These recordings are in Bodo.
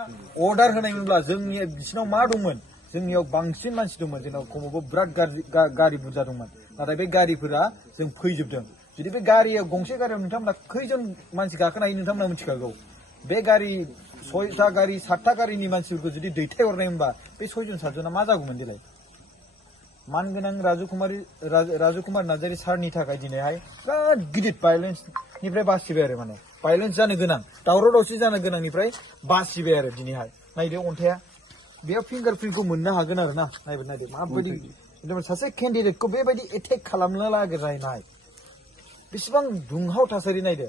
अर्डार होनायमोनब्ला जोंनि बिसिनाव मा दंमोन जोंनियाव बांसिन मानसि दंमोन जोंनाव खमावबो बिराद गारि बुरजा दंमोन नाथाय बे गारिफोरा जों फैजोबदों जुदि बे गारियाव गंसे गारियाव नोंथांमोना खैजन मानसि गाखोनो हायो नोंथांमोना मिथिखागौ बे गारि 6टा गारि 7टा गारिनि मानसिफोरखौ जुदि दैथायहरनायमोनबा बे 6 जन 7 जना मा जागौमोन देलाय मानगोनां राजुकुमार नार्जारि सारनि थाखाय दिनैहाय बिराद गिदिर भायलेन्सनिफ्राय बासिबाय आरो माने भायलेन्स जानो गोनां दावराव दावसि जानो गोनांनिफ्राय बासिबाय आरो दिनैहाय नायदो अन्थाया बेयाव फिंगारप्रिन्टखौ मोननो हागोन आरो ना नायदो माबायदि सासे केन्डिडेटखौ बेबायदि एटेक खालामनो नागिरनाय बेसेबां दुंहाव थासारि नायदो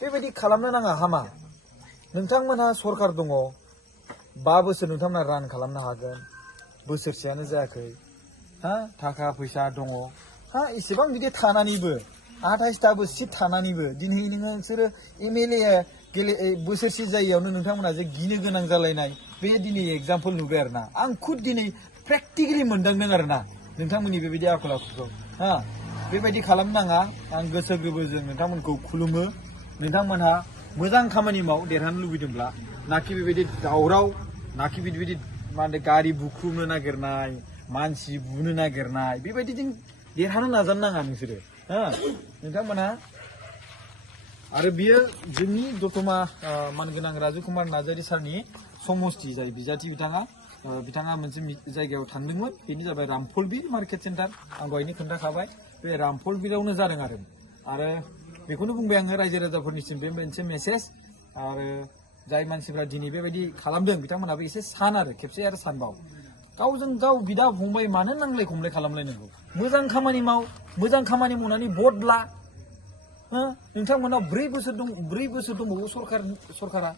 बेबायदि खालामनो नाङा हामा नोंथांमोनहा सरकार दङ 5 बोसोर नोंथांमोना रान खालामनो हागोन बोसोरसेयानो जायाखै हा थाखा फैसा दङ हा एसेबां बिदि थानानैबो 28टाबो सिट थानानैबो दिनै नोंसोरो एमएलए बोसोरसे जायगायावनो नोंथांमोना जे गिनो गोनां जालायनाय बे दिनै एग्जाम्पल नुबाय आरो ना आं खुद दिनै प्रेक्टिकेलि मोनदांदों आरो ना नोंथांमोननि बेबायदि आखल आखुखौ हा बेबायदि खालामनो नाङा आं गोसो गोरबोजों नोंथांमोनखौ खुलुमो नोंथांमोनहा मोजां खामानि माव देरहानो लुबैदोंब्ला नाखि बेबायदि दावराव नाखि बेबायदि माने गारि बुख्रुबनो नागिरनाय मानसि बुनो नागिरनाय बेबायदिजों देरहानो नाजानो नाङा नोंसोरो हा नोंथांमोनहा आरो बियो जोंनि दतमा मानगोनां राजुकुमार नार्जारि सारनि समस्ति जाय बिजाथि बिथाङा मोनसे जायगायाव थांदोंमोन बेनि जाबाय रामफलबिर मार्केट सेन्टार आं दहायनो खोन्थाखाबाय बे रामफलबिरावनो जादों आरो बेखौनो बुंबाय आङो रायजो राजाफोरनिसिम बे मोनसे मेसेज आरो जाय मानसिफ्रा दिनै बेबायदि खालामदों बिथांमोनाबो एसे सान आरो खेबसे आरो सानबाव गावजों गाव बिदा फंबाय मानो नांलाय खमलाय खालामलायनांगौ मोजां खामानि माव मोजां खामानि मावनानै भट ला नोंथांमोनाव 4 बोसोर दंबावो सरकारा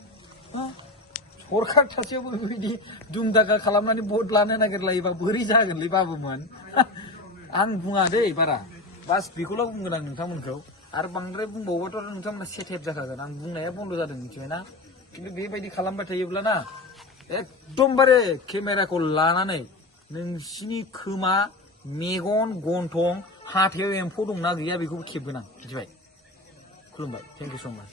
सरकार थासेयावबो बेबायदि दुमदागा खालामनानै भट लानो नागिरलायोबा बोरै जागोनलै बाबुमोन आं बुङा दै बारा बास बेखौल' बुंगोन आं नोंथांमोनखौ आरो बांद्राय बुंबावबाथ' नोंथांमोना सेटेप जाखागोन आं बुंनाया बन्द जादों मिथिबायना खिन्थु बेबायदि खालामबाय थायोब्ला ना एकदमबारे केमेराखौ लानानै नोंसिनि खोमा मेगन गन्थं हाथायाव एम्फौ दंना गैया बेखौबो खेबगोन आं मिथिबाय खुलुमबाय थेंक इउ स' माच